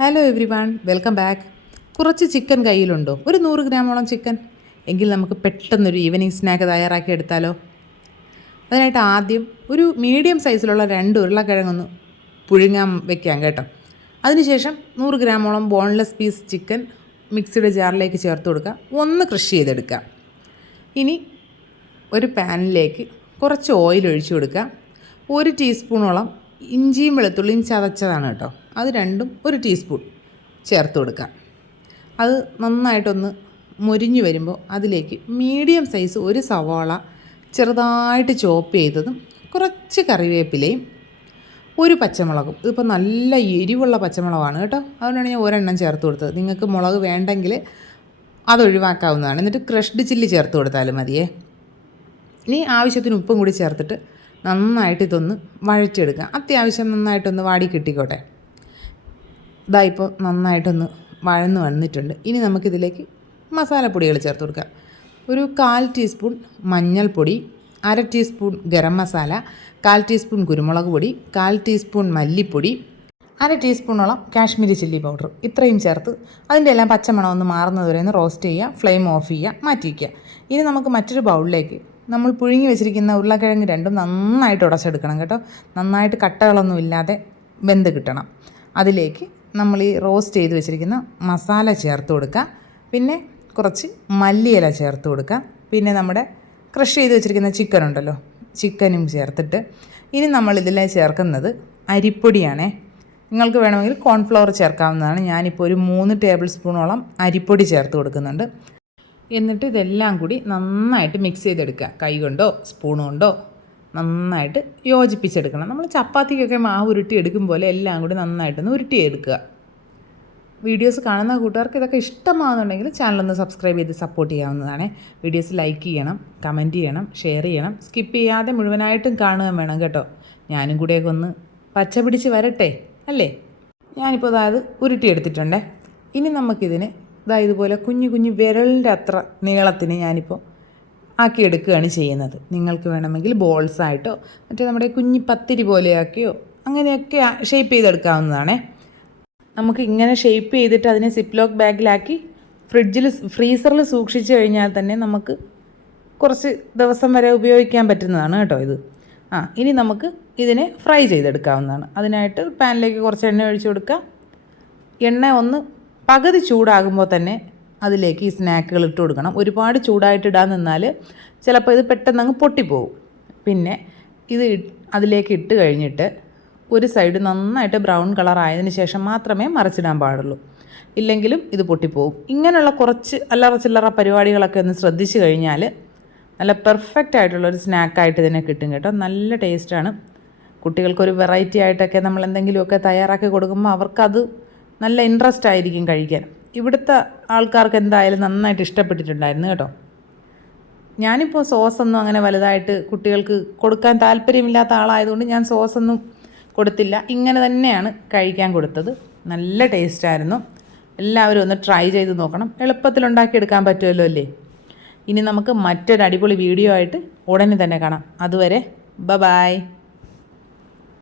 Hello everyone welcome back കുറച്ച് chicken കയ്യിലുണ്ടോ? ഒരു നൂറ് ഗ്രാമോളം ചിക്കൻ എങ്കിൽ നമുക്ക് പെട്ടെന്നൊരു ഈവനിങ് സ്നാക്ക് തയ്യാറാക്കി എടുത്താലോ? അതിനായിട്ട് ആദ്യം ഒരു മീഡിയം സൈസിലുള്ള രണ്ട് ഉരുളക്കിഴങ്ങൊന്ന് പുഴുങ്ങാൻ വെക്കാം കേട്ടോ. അതിനുശേഷം നൂറ് ഗ്രാമോളം ബോൺലെസ് പീസ് ചിക്കൻ മിക്സിയുടെ ജാറിലേക്ക് ചേർത്ത് കൊടുക്കുക ഒന്ന് കൃഷി ചെയ്തെടുക്കുക ഇനി ഒരു പാനിലേക്ക് കുറച്ച് ഓയിൽ ഒഴിച്ചു കൊടുക്കുക ഒരു ടീസ്പൂണോളം ഇഞ്ചിയും വെളുത്തുള്ളിയും ചതച്ചതാണ് കേട്ടോ. അത് രണ്ടും ഒരു ടീസ്പൂൺ ചേർത്ത് കൊടുക്കാം അത് നന്നായിട്ടൊന്ന് മൊരിഞ്ഞു വരുമ്പോൾ അതിലേക്ക് മീഡിയം സൈസ് ഒരു സവാള ചെറുതായിട്ട് ചോപ്പ് ചെയ്തതും കുറച്ച് കറിവേപ്പിലയും ഒരു പച്ചമുളകും. ഇതിപ്പോൾ നല്ല എരിവുള്ള പച്ചമുളകാണ് കേട്ടോ. അതുകൊണ്ടാണ് ഞാൻ ഒരെണ്ണം ചേർത്ത് കൊടുത്തത്. നിങ്ങൾക്ക് മുളക് വേണ്ടെങ്കിൽ അതൊഴിവാക്കാവുന്നതാണ് എന്നിട്ട് ക്രഷ്ഡ് ചില്ലി ചേർത്ത് കൊടുത്താലും മതിയേ. ഇനി ആവശ്യത്തിന് ഉപ്പും കൂടി ചേർത്തിട്ട് നന്നായിട്ട് ഇതൊന്ന് വഴറ്റിയെടുക്കുക. അത്യാവശ്യം നന്നായിട്ടൊന്ന് വാടി കിട്ടിക്കോട്ടെ. ഇതാ ഇപ്പോൾ നന്നായിട്ടൊന്ന് വഴന്ന് വന്നിട്ടുണ്ട്. ഇനി നമുക്കിതിലേക്ക് മസാലപ്പൊടികൾ ചേർത്ത് കൊടുക്കാം. ഒരു കാൽ ടീസ്പൂൺ മഞ്ഞൾപ്പൊടി അര ടീസ്പൂൺ ഗരം മസാല കാൽ ടീസ്പൂൺ കുരുമുളക് പൊടി കാൽ ടീസ്പൂൺ മല്ലിപ്പൊടി അര ടീസ്പൂണോളം കാശ്മീരി ചില്ലി പൗഡർ. ഇത്രയും ചേർത്ത് അതിന്റെ എല്ലാം പച്ചമണം ഒന്ന് മാറുന്നതുവരെ ഒന്ന് റോസ്റ്റ് ചെയ്യുക ഫ്ലെയിം ഓഫ് ചെയ്യുക മാറ്റി വയ്ക്കുക. ഇനി നമുക്ക് മറ്റൊരു ബൗളിലേക്ക് നമ്മൾ പുഴുങ്ങി വെച്ചിരിക്കുന്ന ഉരുളക്കിഴങ്ങ് രണ്ടും നന്നായിട്ട് ഉടച്ചെടുക്കണം കേട്ടോ. നന്നായിട്ട് കട്ടകളൊന്നും ഇല്ലാതെ വെന്ത് കിട്ടണം. അതിലേക്ക് നമ്മൾ ഈ റോസ്റ്റ് ചെയ്ത് വെച്ചിരിക്കുന്ന മസാല ചേർത്ത് കൊടുക്കുക. പിന്നെ കുറച്ച് മല്ലിയില ചേർത്ത് കൊടുക്കുക. പിന്നെ നമ്മുടെ ക്രഷ് ചെയ്ത് വെച്ചിരിക്കുന്ന ചിക്കൻ ഉണ്ടല്ലോ ചിക്കനും ചേർത്തിട്ട്. ഇനി നമ്മൾ ഇതിൽ ചേർക്കുന്നത് അരിപ്പൊടിയാണേ. നിങ്ങൾക്ക് വേണമെങ്കിൽ കോൺഫ്ലവർ ചേർക്കാവുന്നതാണ്. ഞാനിപ്പോൾ ഒരു മൂന്ന് ടേബിൾ സ്പൂണോളം അരിപ്പൊടി ചേർത്ത് കൊടുക്കുന്നുണ്ട്. എന്നിട്ട് ഇതെല്ലാം കൂടി നന്നായിട്ട് മിക്സ് ചെയ്തെടുക്കുക. കൈ കൊണ്ടോ സ്പൂൺ കൊണ്ടോ നന്നായിട്ട് യോജിപ്പിച്ചെടുക്കണം. നമ്മൾ ചപ്പാത്തിക്കൊക്കെ മാവ് ഉരുട്ടി എടുക്കും പോലെ എല്ലാം കൂടി നന്നായിട്ടൊന്ന് ഉരുട്ടിയെടുക്കുക. വീഡിയോസ് കാണുന്ന കൂട്ടുകാർക്ക് ഇതൊക്കെ ഇഷ്ടമാകുന്നുണ്ടെങ്കിൽ ചാനലൊന്ന് സബ്സ്ക്രൈബ് ചെയ്ത് സപ്പോർട്ട് ചെയ്യാവുന്നതാണ്. വീഡിയോസ് ലൈക്ക് ചെയ്യണം കമന്റ് ചെയ്യണം ഷെയർ ചെയ്യണം. സ്കിപ്പ് ചെയ്യാതെ മുഴുവനായിട്ടും കാണുകയും വേണം കേട്ടോ. ഞാനും കൂടെയൊക്കെ ഒന്ന് പച്ച പിടിച്ച് വരട്ടെ അല്ലേ? ഞാനിപ്പോൾ അതായത് ഉരുട്ടിയെടുത്തിട്ടുണ്ടേ. ഇനി നമുക്കിതിനെ ഇതാ ഇതുപോലെ കുഞ്ഞു കുഞ്ഞു വിരലിന്റെ അത്ര നീളത്തിന് ഞാനിപ്പോൾ ആക്കിയെടുക്കുകയാണ് ചെയ്യുന്നത്. നിങ്ങൾക്ക് വേണമെങ്കിൽ ബോൾസ് ആയിട്ടോ മറ്റേ നമ്മുടെ കുഞ്ഞി പത്തിരി പോലെയാക്കിയോ അങ്ങനെയൊക്കെ ഷേപ്പ് ചെയ്തെടുക്കാവുന്നതാണേ. നമുക്ക് ഇങ്ങനെ ഷേപ്പ് ചെയ്തിട്ട് അതിനെ സിപ്ലോക്ക് ബാഗിലാക്കി ഫ്രിഡ്ജിൽ ഫ്രീസറിൽ സൂക്ഷിച്ചു കഴിഞ്ഞാൽ തന്നെ നമുക്ക് കുറച്ച് ദിവസം വരെ ഉപയോഗിക്കാൻ പറ്റുന്നതാണ് കേട്ടോ ഇത്. ആ ഇനി നമുക്ക് ഇതിനെ ഫ്രൈ ചെയ്തെടുക്കാവുന്നതാണ്. അതിനായിട്ട് പാനിലേക്ക് കുറച്ച് എണ്ണ ഒഴിച്ചു കൊടുക്കുക. എണ്ണ ഒന്ന് പകുതി ചൂടാകുമ്പോൾ തന്നെ അതിലേക്ക് ഈ സ്നാക്കുകൾ ഇട്ട് കൊടുക്കണം. ഒരുപാട് ചൂടായിട്ട് ഇടാൻ നിന്നാൽ ചിലപ്പോൾ ഇത് പെട്ടെന്ന് അങ്ങ് പൊട്ടിപ്പോവും. പിന്നെ ഇത് അതിലേക്ക് ഇട്ട് കഴിഞ്ഞിട്ട് ഒരു സൈഡ് നന്നായിട്ട് ബ്രൗൺ കളർ ആയതിന് ശേഷം മാത്രമേ മറിച്ചിടാൻ പാടുള്ളൂ. ഇല്ലെങ്കിലും ഇത് പൊട്ടിപ്പോവും. ഇങ്ങനെയുള്ള കുറച്ച് അല്ലറ ചില്ലറ പരിപാടികളൊക്കെ ഒന്ന് ശ്രദ്ധിച്ചു കഴിഞ്ഞാൽ നല്ല പെർഫെക്റ്റ് ആയിട്ടുള്ള ഒരു സ്നാക്കായിട്ട് ഇതിനെ കിട്ടും കേട്ടോ. നല്ല ടേസ്റ്റാണ് കുട്ടികൾക്കൊരു വെറൈറ്റി ആയിട്ടൊക്കെ നമ്മൾ എന്തെങ്കിലുമൊക്കെ തയ്യാറാക്കി കൊടുക്കുമ്പോൾ അവർക്കത് നല്ല ഇൻട്രസ്റ്റ് ആയിരിക്കും കഴിക്കാൻ. ഇവിടുത്തെ ആൾക്കാർക്ക് എന്തായാലും നന്നായിട്ട് ഇഷ്ടപ്പെട്ടിട്ടുണ്ടായിരുന്നു കേട്ടോ. ഞാനിപ്പോൾ സോസൊന്നും അങ്ങനെ വലുതായിട്ട് കുട്ടികൾക്ക് കൊടുക്കാൻ താല്പര്യമില്ലാത്ത ആളായതുകൊണ്ട് ഞാൻ സോസൊന്നും കൊടുത്തില്ല. ഇങ്ങനെ തന്നെയാണ് കഴിക്കാൻ കൊടുത്തത്. നല്ല ടേസ്റ്റായിരുന്നു എല്ലാവരും ഒന്ന് ട്രൈ ചെയ്ത് നോക്കണം. എളുപ്പത്തിൽ ഉണ്ടാക്കിയെടുക്കാൻ പറ്റുമല്ലോ അല്ലേ? ഇനി നമുക്ക് മറ്റൊരു അടിപൊളി വീഡിയോ ആയിട്ട് ഉടനെ തന്നെ കാണാം. അതുവരെ ബ ബായ്